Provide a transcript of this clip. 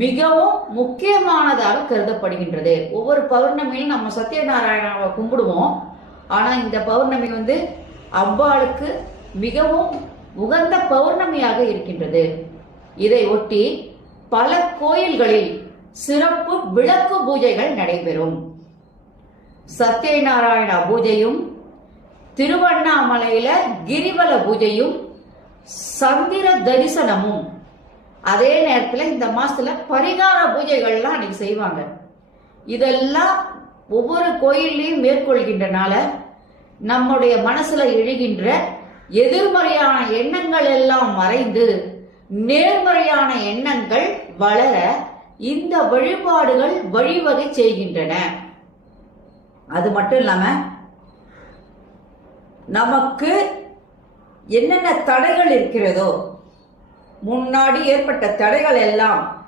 மிகவும் முக்கியமானதாக கருதப்படுகின்றது. ஒவ்வொரு பௌர்ணமியும் நம்ம சத்யநாராயணாவை கும்பிடுவோம். ஆனா இந்த பௌர்ணமி அம்பாளுக்கு மிகவும் உகந்த பௌர்ணமியாக இருக்கின்றது. இதை ஒட்டி பல கோயில்களில் சிறப்பு விளக்கு பூஜைகள் நடைபெறும். சத்யநாராயண பூஜையும், திருவண்ணாமலையில கிரிவல பூஜையும், சந்திர தரிசனமும், அதே நேரத்தில் இந்த மாசத்துல பரிகார பூஜைகள்லாம் அன்னைக்கு செய்வாங்க. இதெல்லாம் ஒவ்வொரு கோயிலையும் மேற்கொள்கின்றனால நம்முடைய மனசுல எழுகின்ற எதிர்மறையான எண்ணங்கள் எல்லாம் மறைந்து நேர்மறையான எண்ணங்கள் வளர இந்த வழிபாடுகள் வழிவகை செய்கின்றன. அது மட்டும் இல்லாம நமக்கு என்னென்ன தடைகள் இருக்கிறதோ, முன்னாடி ஏற்பட்ட தடைகள் எல்லாம்